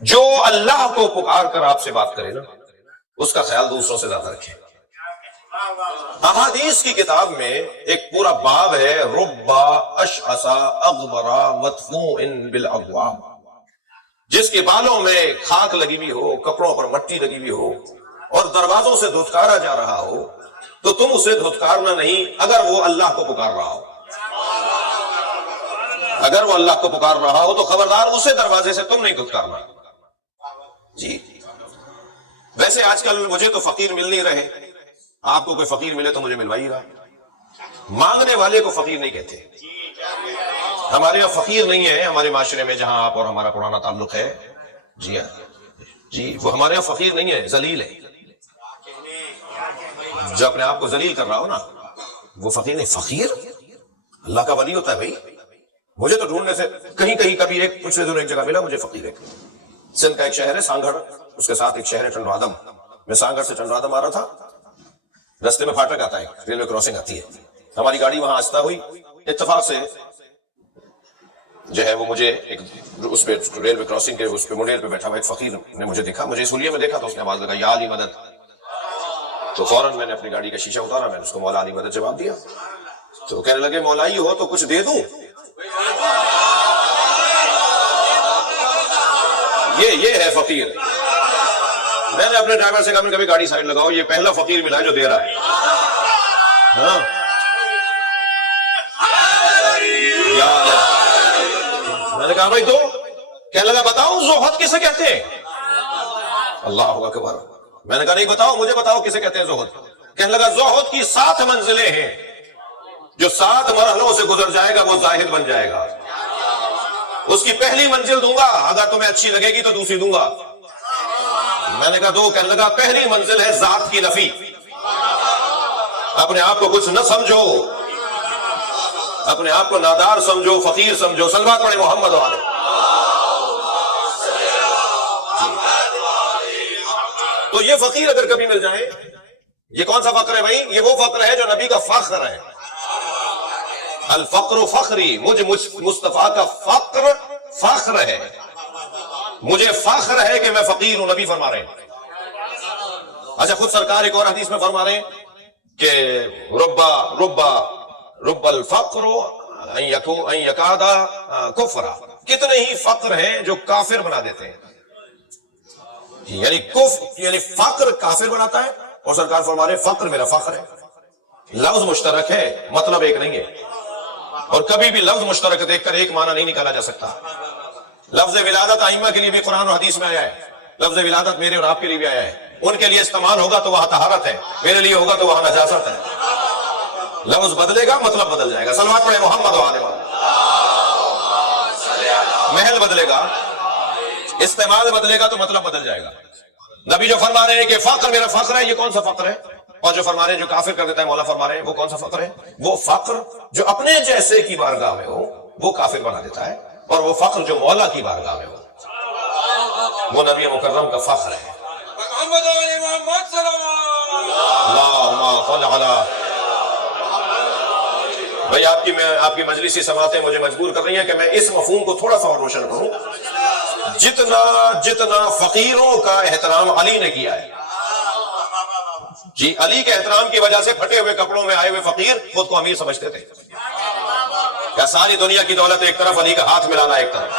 جو اللہ کو پکار کر آپ سے بات کرے نا، اس کا خیال دوسروں سے زیادہ رکھے۔ احادیث کی کتاب میں ایک پورا باب ہے، ربا اشعث اغبرا مدفوع بالابواب، جس کے بالوں میں خاک لگی ہوئی ہو، کپڑوں پر مٹی لگی ہوئی ہو، اور دروازوں سے دھتکارا جا رہا ہو، تو تم اسے دھتکارنا نہیں اگر وہ اللہ کو پکار رہا ہو۔ اگر وہ اللہ کو پکار رہا ہو تو خبردار اسے دروازے سے تم نہیں دھتکارنا۔ جی ویسے آج کل مجھے تو فقیر مل نہیں رہے، آپ کو کوئی فقیر ملے تو مجھے ملوائی گا۔ مانگنے والے کو فقیر نہیں کہتے۔ ہمارے یہاں فقیر نہیں ہے، ہمارے معاشرے میں جہاں آپ اور ہمارا پرانا تعلق ہے، جی ہاں جی، وہ ہمارے یہاں فقیر نہیں ہے، ذلیل ہے۔ جو اپنے آپ کو ذلیل کر رہا ہو نا، وہ فقیر نہیں۔ فقیر اللہ کا ولی ہوتا ہے بھائی۔ مجھے تو ڈھونڈنے سے کہیں کبھی ایک پچھلے دنوں ایک جگہ ملا مجھے فقیر ہے۔ سندھ کا ایک شہر ہے سانگھڑ، اس کے ساتھ ایک شہر ہے ٹنڈوادم۔ میں سانگھڑ سے ٹنڈوادم آ رہا تھا، رستے میں پھاٹک آتا ہے، ریلوے کراسنگ آتی ہے، ہماری گاڑی وہاں آہستہ ہوئی، اتفاق سے جو ہے وہ مجھے ایک اس پہ ریلوے کراسنگ کے اس پہ منڈیر پہ بیٹھا ہوا ایک فقیر نے مجھے دیکھا، مجھے اس حلیے میں دیکھا تو اس نے آواز لگا یا علی مدد۔ تو فوراً میں نے اپنی گاڑی کا شیشہ اتارا، میں نے اس کو مولا علی مدد جواب دیا۔ تو کہنے لگے مولائی ہو تو کچھ دے دوں؟ یہ ہے فقیر۔ میں نے اپنے ڈرائیور سے کہا میں کبھی گاڑی سائڈ لگاؤ، یہ پہلا فقیر ملا ہے جو دے رہا ہے۔ ہاں میں نے کہا بھائی تو کہنے لگا بتاؤ زہد کسے کہتے ہیں؟ اللہ اکبر۔ میں نے کہا نہیں بتاؤ، مجھے بتاؤ کسے کہتے ہیں زہد۔ کہنے لگا زہد کی 7 منزلیں ہیں، جو 7 مرحلوں سے گزر جائے گا وہ زاہد بن جائے گا۔ اس کی پہلی منزل دوں گا، اگر تمہیں اچھی لگے گی تو دوسری دوں گا۔ میں نے کہا دو۔ کہنے لگا پہلی منزل ہے ذات کی نفی، اپنے آپ کو کچھ نہ سمجھو، اپنے آپ کو نادار سمجھو، فقیر سمجھو۔ صلوات پڑھے محمد والے۔ تو یہ فقیر اگر کبھی مل جائے، یہ کون سا فقر ہے بھائی؟ یہ وہ فقر ہے جو نبی کا فخر ہے۔ الفقر فخری، مجھ مصطفیٰ کا فقر فخر ہے، مجھے فخر ہے کہ میں فقیر ہوں، نبی فرما رہے ہیں۔ اچھا خود سرکار ایک اور حدیث میں فرما رہے ہیں کہ رب الفقر ان یکاد کفرا، کتنے ہی فقر ہیں جو کافر بنا دیتے ہیں۔ یعنی فقر کافر بناتا ہے، اور سرکار فرما رہے ہیں فقر میرا فخر ہے۔ لفظ مشترک ہے، مطلب ایک نہیں ہے، اور کبھی بھی لفظ مشترک دیکھ کر ایک معنی نہیں نکالا جا سکتا۔ لفظ ولادت ائمہ کے لیے بھی قرآن و حدیث میں آیا ہے، لفظ ولادت میرے اور آپ کے لیے بھی آیا ہے۔ ان کے لیے استعمال ہوگا تو وہاں طہارت ہے، میرے لیے ہوگا تو وہاں نجاست ہے۔ لفظ بدلے گا مطلب بدل جائے گا۔ صلوات پڑھے محمد والے۔ محل بدلے گا، استعمال بدلے گا تو مطلب بدل جائے گا۔ نبی جو فرما رہے ہیں کہ فقر میرا فخر ہے، یہ کون سا فقر ہے؟ اور جو فرما رہے ہیں جو کافر کر دیتا ہے، مولا فرما رہے ہیں وہ کون سا فقر ہے؟ وہ فقر جو اپنے جیسے کی بارگاہ میں ہو وہ کافر بنا دیتا ہے، اور وہ فقر جو مولا کی بارگاہ میں ہو وہ نبی مکرم کا فخر ہے۔ اللہم صل علی۔ بھائی آپ کی مجلسی سماعتیں مجھے مجبور کر رہی ہیں کہ میں اس مفہوم کو تھوڑا سا اور روشن کروں۔ جتنا فقیروں کا احترام علی نے کیا ہے، جی علی کے احترام کی وجہ سے پھٹے ہوئے کپڑوں میں آئے ہوئے فقیر خود کو امیر سمجھتے تھے۔ کیا ساری دنیا کی دولت ایک طرف، علی کا ہاتھ ملانا ایک طرف،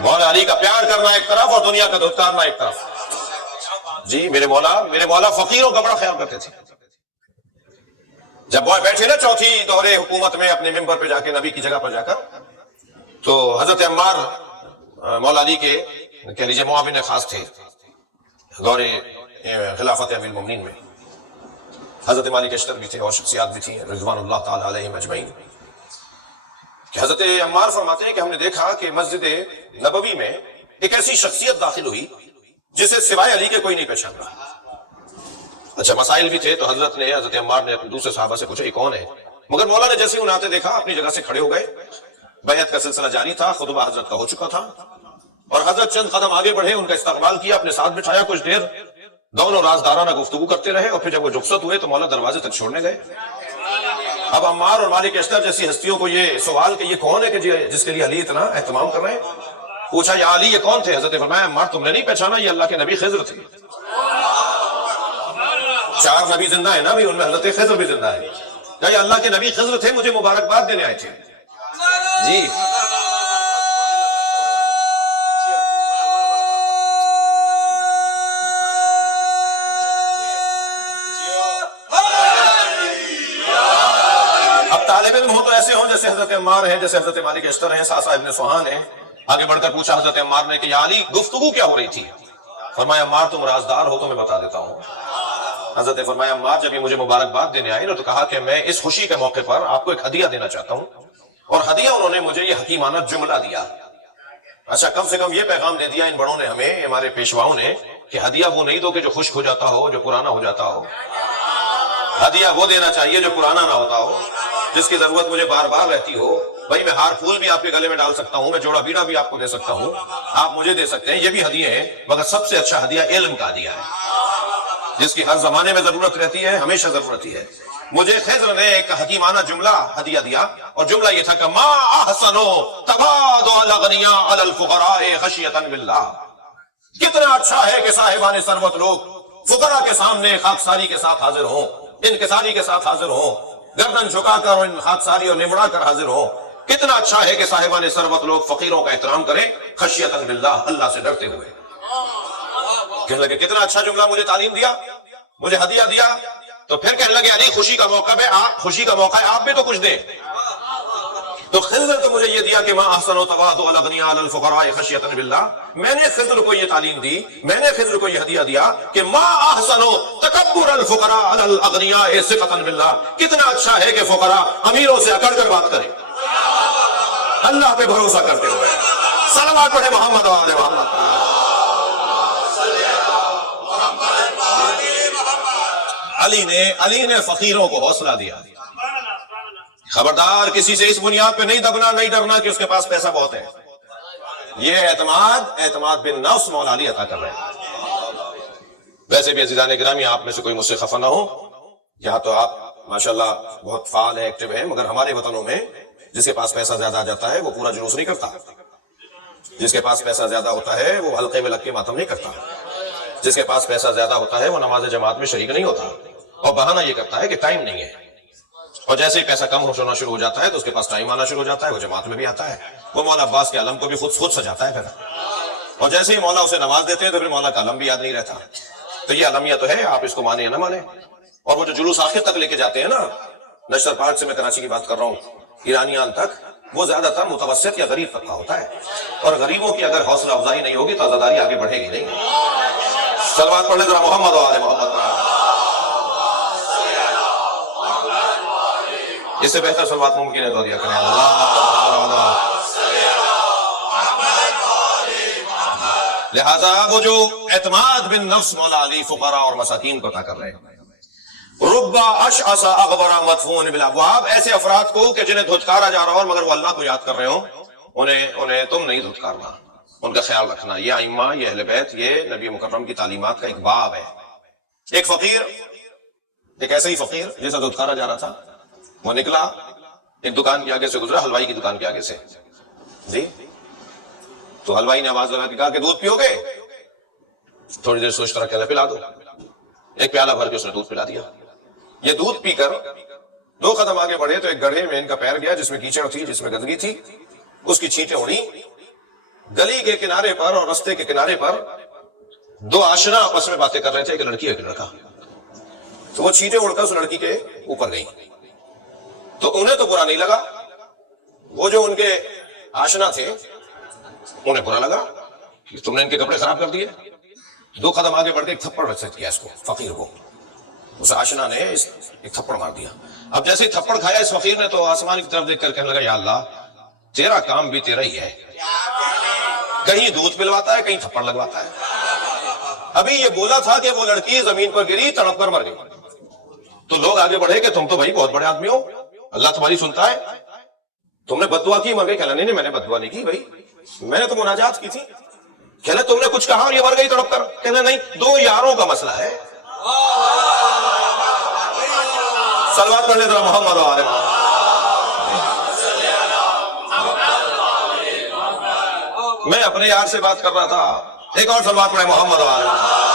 مولا علی کا پیار کرنا ایک طرف، اور دنیا کا دھتکارنا ایک طرف۔ جی میرے مولا فقیروں کا بڑا خیال کرتے تھے۔ جب وہ بیٹھے نا چوتھی دورے حکومت میں اپنے ممبر پہ جا کے، نبی کی جگہ پر جا کر، تو حضرت عمار مولا علی کے کہہ لیجیے معاون خاص تھے دور خلافت امیر المومنین میں۔ حضرت مالک اشتر بھی تھے اور شخصیات بھی تھیں رضوان اللہ تعالی علیہم اجمعین۔ کہ حضرت عمار فرماتے ہیں کہ ہم نے دیکھا کہ مسجد نبوی میں ایک ایسی شخصیت داخل ہوئی جسے سوائے علی کے کوئی نہیں پہچان رہا۔ اچھا مسائل بھی تھے، تو حضرت عمار نے اپنے دوسرے صحابہ سے پوچھا یہ کون ہے؟ مگر مولا نے جیسے انہیں آتے دیکھا اپنی جگہ سے کھڑے ہو گئے۔ بیعت کا سلسلہ جاری تھا، خطبہ حضرت کا ہو چکا تھا، اور حضرت چند قدم آگے بڑھے، ان کا استقبال کیا، اپنے ساتھ بٹھایا، کچھ دیر دونوں رازدارانہ گفتگو کرتے رہے، اور پھر جب وہ رخصت ہوئے تو مولا دروازے تک چھوڑنے گئے۔ اب عمار اور مالک اشتر جیسی ہستیوں کو یہ سوال کہ یہ کون ہے کہ جس کے لیے علی اتنا اہتمام کر رہے ہیں؟ پوچھا یا علی یہ کون تھے؟ حضرت فرمایا عمار تم نے نہیں پہچانا یہ اللہ کے نبی خضر تھے. 4 نبی زندہ ہیں نا بھی، ان میں حضرت خضر بھی زندہ ہے. کہا یہ اللہ کے نبی خضر تھے، مجھے مبارکباد دینے آئے تھے. جی اب طالب علم ہو تو ایسے ہوں جیسے حضرت عمار ہیں، جیسے حضرت مالک اشتر ہیں، سعد ابن سوہان ہیں. آگے بڑھ کر پوچھا حضرت عمار نے کہ یا علی گفتگو کیا ہو رہی تھی؟ فرمایا عمار تم رازدار ہو تو میں بتا دیتا ہوں. حضرت فرمایا عمار جب یہ مجھے مبارکباد دینے آئے نا تو کہا کہ میں اس خوشی کے موقع پر آپ کو ایک ہدیہ دینا چاہتا ہوں، اور ہدیہ انہوں نے مجھے یہ حکیمانہ جملہ دیا. اچھا کم سے کم یہ پیغام دے دیا ان بڑوں نے ہمیں، ہمارے پیشواؤں نے، کہ ہدیہ وہ نہیں دو کہ جو خشک ہو جاتا ہو، جو پرانا ہو جاتا ہو. ہدیہ وہ دینا چاہیے جو پرانا نہ ہوتا ہو، جس کی ضرورت مجھے بار بار رہتی ہو. بھائی میں ہار پھول بھی آپ کے گلے میں ڈال سکتا ہوں، میں جوڑا بیڑا بھی آپ کو دے سکتا ہوں، آپ مجھے دے سکتے ہیں، یہ بھی ہدیے ہیں. مگر سب سے اچھا ہدیہ علم کا ہدیہ ہے، جس کی ہر زمانے میں ضرورت رہتی ہے، ہمیشہ ضرورت ہی ہے. مجھے خضر نے ایک حکیمانہ جملہ ہدیہ دیا، اور جملہ یہ تھا کہ ما احسنو تبادع الاغنیاء علی الفقراء خشیۃ باللہ. کتنا اچھا ہے کہ صاحبان ثروت لوگ فقراء کے سامنے خاکساری کے ساتھ حاضر ہوں، انکساری کے ساتھ حاضر ہوں، گردن جھکا کر اور خاکساری اور نمڑا کر حاضر ہوں. کتنا اچھا ہے کہ صاحبان ثروت لوگ فقیروں کا احترام کریں خشیۃ باللہ، اللہ سے ڈرتے ہوئے. کہنے لگے کتنا اچھا جملہ مجھے تعلیم دیا، مجھے ہدیہ دیا. تو پھر کہنے لگے علی خوشی کا موقع ہے، خوشی کا موقع ہے، آپ بھی تو کچھ دیں. تو خضر تو مجھے یہ دیا کہ ما احسن تواضع الاغنیاء علی الفقراء خشیۃ باللہ. میں نے خضر کو یہ تعلیم دی، میں نے خضر کو یہ ہدیہ دیا کہ ما احسن تکبر الفقراء علی الاغنیاء ثقۃ باللہ. کتنا اچھا ہے کہ فقراء امیروں سے اکڑ کر بات کریں اللہ پہ بھروسہ کرتے ہوئے. صلوات پڑھے محمد و آل محمد. علی نے فقیروں کو حوصلہ دیا. خبردار کسی سے اس بنیاد پہ نہیں دبنا، نہیں ڈرنا کہ اس کے پاس پیسہ بہت ہے. یہ اعتماد بن نفس مولا علی عطا کر رہے ہیں. ویسے بھی عزیزان گرامی آپ میں سے کوئی مجھ سے خفا نہ ہو، یہاں تو آپ ماشاءاللہ بہت فعال ہیں، ایکٹیو ہیں، مگر ہمارے وطنوں میں جس کے پاس پیسہ زیادہ آ جاتا ہے وہ پورا جلوس نہیں کرتا. جس کے پاس پیسہ زیادہ ہوتا ہے وہ حلقے میں لگ کے ماتم نہیں کرتا. جس کے پاس پیسہ زیادہ ہوتا ہے وہ نماز جماعت میں شریک نہیں ہوتا، اور بہانہ یہ کرتا ہے کہ ٹائم نہیں ہے. اور جیسے ہی پیسہ کم ہونا شروع ہو جاتا ہے تو اس کے پاس ٹائم آنا شروع ہو جاتا ہے، وہ جماعت میں بھی آتا ہے. وہ مولا عباس کے علم کو بھی خود سجاتا ہے پھر. اور جیسے ہی مولا اسے نماز دیتے ہیں تو پھر مولا کا علم بھی یاد نہیں رہتا. تو یہ علمیہ تو ہے، آپ اس کو مانیں یا نہ مانیں. اور وہ جو جلوس آخر تک لے کے جاتے ہیں نا، نشتر پارک سے میں کراچی کی بات کر رہا ہوں، ایرانیان تک، وہ زیادہ تر متوسط یا غریب طبقہ ہوتا ہے. اور غریبوں کی اگر حوصلہ افزائی نہیں ہوگی تو آزاداری آگے بڑھے گی نہیں. صلوات پڑھ لیں ذرا محمد و آل محمد. اس سے بہتر صلوات ممکن ہے تو دیا کریں. اللہ. لہذا وہ جو اعتماد بن نفس مولا علی فقراء اور مساکین کو عطا کر رہے ہیں. ربا اشعث اغبر مدفون بالابواب، ایسے افراد کو کہ جنہیں دھتکارا جا رہا ہو مگر وہ اللہ کو یاد کر رہے ہوں، انہیں تم نہیں دھتکارنا، ان کا خیال رکھنا. یہ ائمہ، یہ اہل بیت، یہ نبی مکرم کی تعلیمات کا ایک باب ہے. ایک فقیر، ایک ایسا ہی فقیر جیسا دھتکارا جا رہا تھا، وہ نکلا ایک دکان کے آگے سے گزرا، حلوائی کی دکان کے آگے سے. جی تو حلوائی نے آواز لگا کے کہا کہ دودھ پیو گے؟ تھوڑی دیر سوچتا رہا، کہنا پلا دو. ایک پیالہ بھر کے اس نے دودھ پلا دیا. یہ دودھ پی کر 2 قدم آگے بڑھے تو ایک گڑھے میں ان کا پیر گیا جس میں کیچڑ تھی، جس میں گندگی تھی. اس کی چھینٹیں اڑی. گلی کے کنارے پر اور رستے کے کنارے پر 2 آشنا آپس میں باتیں کر رہے تھے، ایک لڑکی ایک لڑکا. تو وہ چھینٹیں اڑ کر اس لڑکی کے اوپر گئی. تو انہیں تو برا نہیں لگا، وہ جو ان کے آشنا تھے انہیں برا لگا کہ تم نے ان کے کپڑے خراب کر دیے. 2 قدم آگے بڑھ کے ایک تھپڑ رسید کیا اس کو، فقیر کو. اس آشنا نے ایک تھپڑ مار دیا. اب جیسے ہی تھپڑ کھایا اس فقیر نے تو آسمان کی طرف دیکھ کر کہنے لگا یا اللہ تیرا کام بھی تیرا ہی ہے، کہیں دودھ پلواتا ہے کہیں تھپڑ لگواتا ہے. ابھی یہ بولا تھا کہ وہ لڑکی زمین پر گری، تڑپ کر مر گئی. تو لوگ آگے بڑھے کہ تم تو بھائی بہت بڑے آدمی ہو، اللہ تمہاری سنتا ہے، تم نے بددعا کی مر گئی. کہنا نہیں میں نے بددعا نہیں کی بھائی، میں نے تو مناجات کی تھی. کہنا تم نے کچھ کہا اور یہ مر گئی تڑپ کر. کہنا نہیں، 2 یاروں کا مسئلہ ہے. صلوات پڑھ لیں ذرا محمد و آل محمد. میں اپنے یار سے بات کر رہا تھا، ایک اور سلوات پڑھے محمد والا